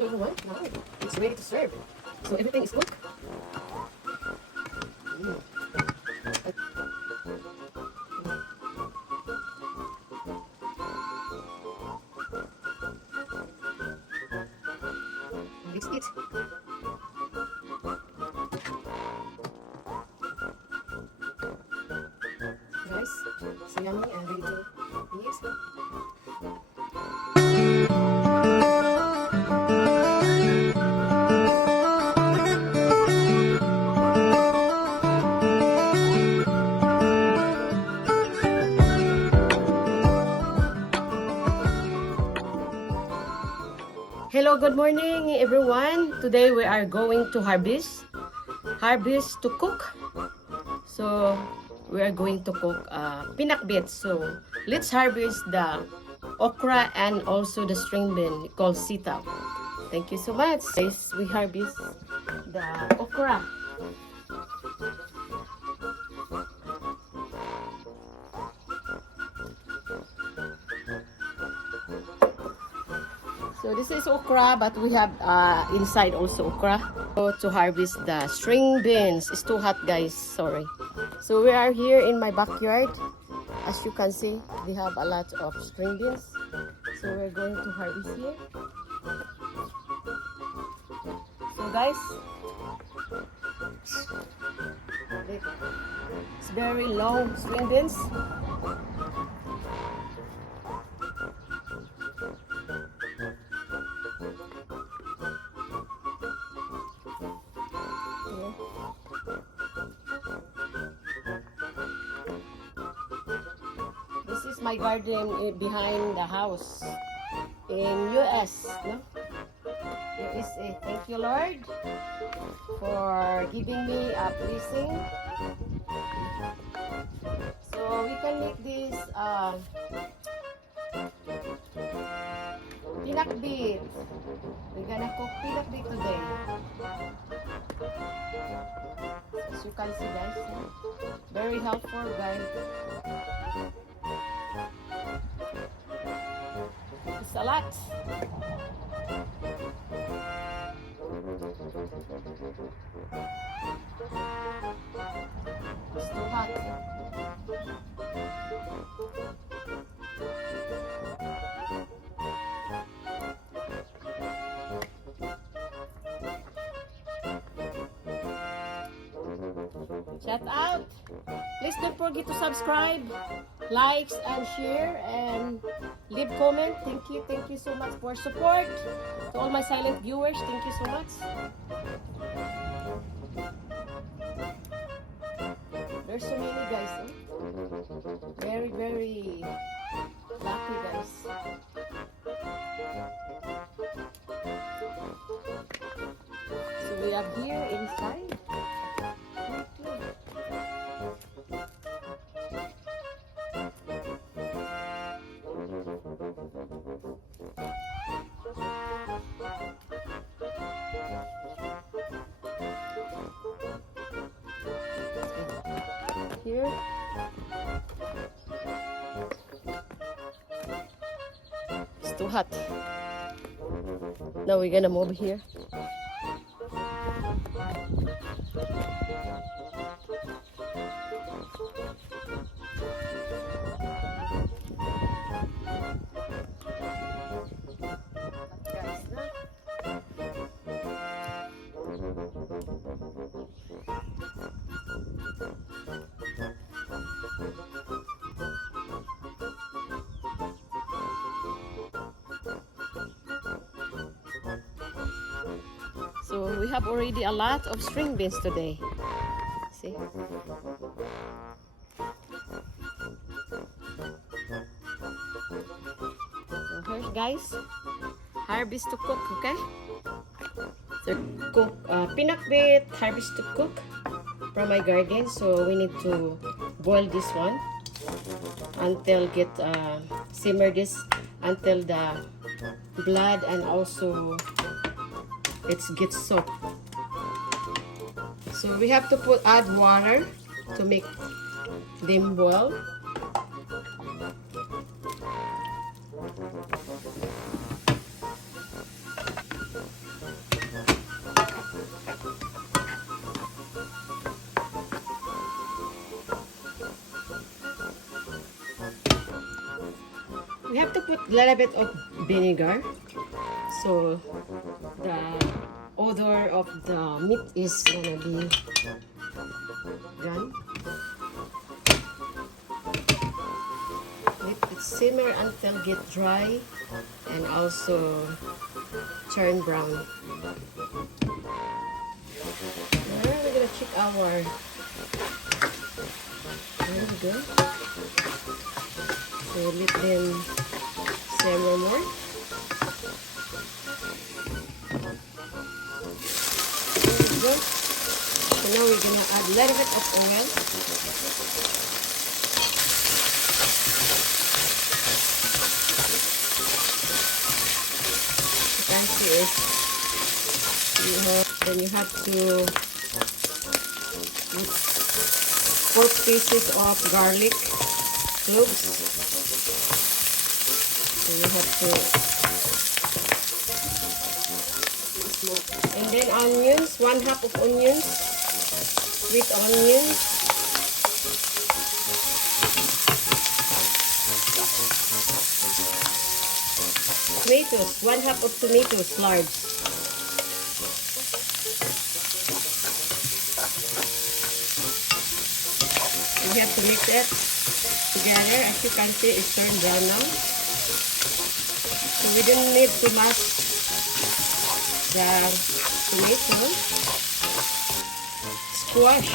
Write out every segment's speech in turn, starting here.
everyone. Now it's ready to serve. So everything is cooked. Mix it. Guys, so yummy and ready to eat. Hello, good morning everyone. Today we are going to harvest to cook. So we are going to cook pinakbet. So let's harvest the okra and also the string bean called sitaw. Thank you so much. Guys, we harvest the okra. So this is okra, but we have inside also okra. So to harvest the string beans. It's too hot, guys. Sorry. So we are here in my backyard. As you can see, they have a lot of string beans. So we're going to harvest here. So guys, it's very long string beans. This is my garden behind the house in US, no? USA. Thank you, Lord, for giving me a blessing. So we can make this pinakbet. We're gonna cook pinakbet today. As you can see, guys, very helpful, guys. It's a lot. It's too hot. Shout out! Please don't forget to subscribe, likes and share, and leave comment. Thank you so much for support. To all my silent viewers, thank you so much. There's so many, guys. Very, very lucky, guys. So we are here inside. Here. It's too hot. Now we're gonna move here. So we have already a lot of string beans today. See? So here's, guys, harvest to cook, okay? So cook pinakbet, harvest to cook from my garden. So we need to boil this one until get simmer this until the blood and also it gets soaked. So we have to add water to make them boil. little bit of vinegar. So the odor of the meat is gonna be gone. Let it simmer until get dry and also turn brown. Now we're gonna check our. There we go. So let them simmer more. There we go. So now we're gonna add a little bit of oil. You can see it. Then you have to put 4 pieces of garlic cloves. So you have to, and then onions, 1/2 of onions, sweet onions. Tomatoes, 1/2 of tomatoes, large. You have to mix it together. As you can see, it's turned brown now. So we don't need to mash the tomato. Squash,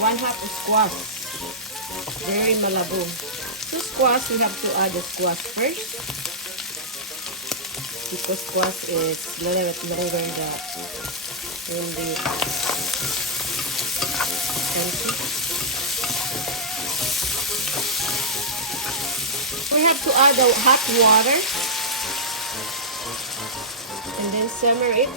1/2 of squash. Very malabo. So squash, we have to add the squash first. Because squash is a little bit longer in the we have to add the hot water and then simmer it.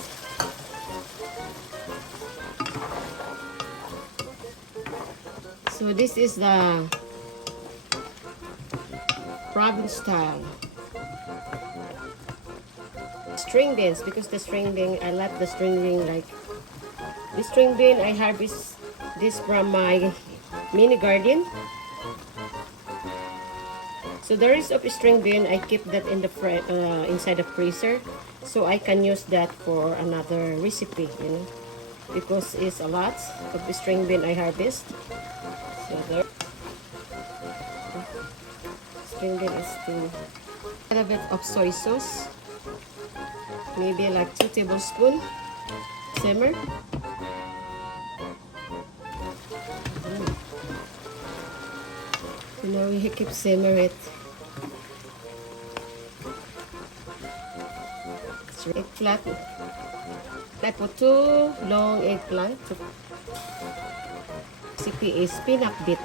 So this is the province style. String beans, because the string bean, I like the string bean. Like the string bean, I harvest this from my mini garden. So the rest of string bean, I keep that in the inside the freezer, so I can use that for another recipe, you know, because it's a lot of string bean I harvest. So there, string bean is too. A little bit of soy sauce, maybe like 2 tablespoons. Simmer. So now we keep simmer it. Eggplant. I put 2 long eggplant. Recipe is Pinakbet.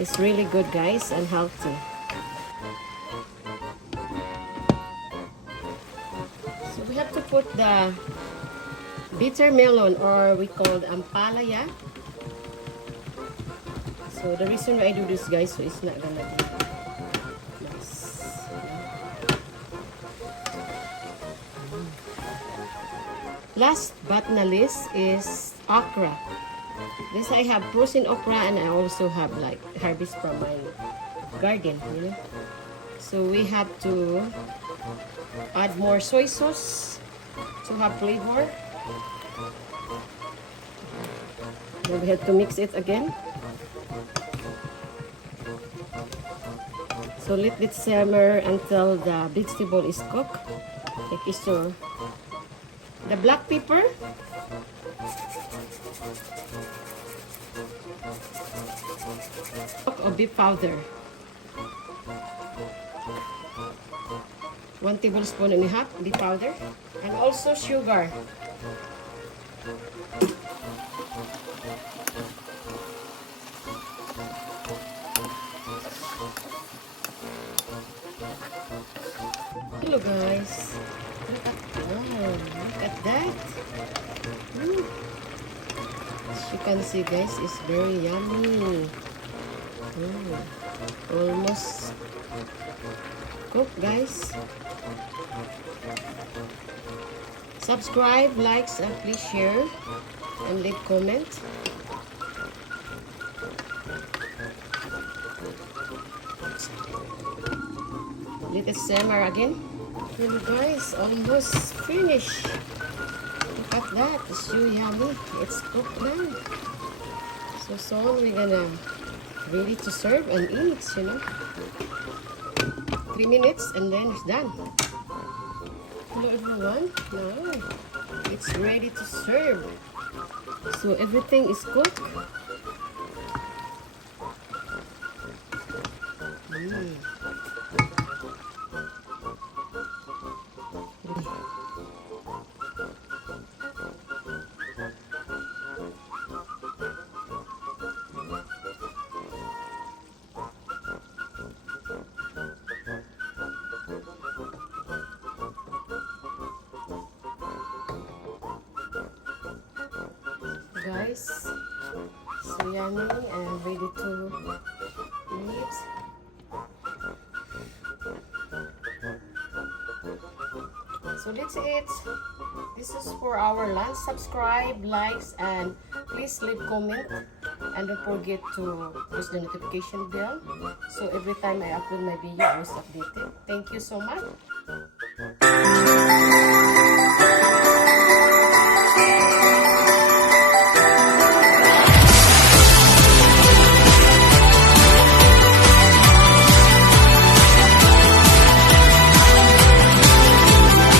It's really good, guys, and healthy. So we have to put the bitter melon, or we call ampalaya. So the reason why I do this, guys, so it's not gonna be nice. Last but not least is okra. This I have frozen okra, and I also have like harvest from my garden, you know. So we have to add more soy sauce to have flavor. Then we have to mix it again. So let it simmer until the vegetable is cooked. Like so. The black pepper. Of beef powder. 1 tablespoon and a half beef powder. And also sugar. Hello guys. Look at that. As you can see, guys, it's very yummy. Almost cooked, guys. Subscribe, likes, and please share and leave comment. Let it simmer again. Really guys, almost finished. Look at that, it's so yummy. It's cooked now. So soon we're gonna ready to serve and eat, you know. 3 minutes and then it's done. Hello everyone. Now it's ready to serve. So everything is cooked. Guys, so yummy and ready to eat. So let's eat. This is for our lunch. Subscribe, likes, and please leave comment. And don't forget to press the notification bell. So every time I upload my video, I was updated. Thank you so much.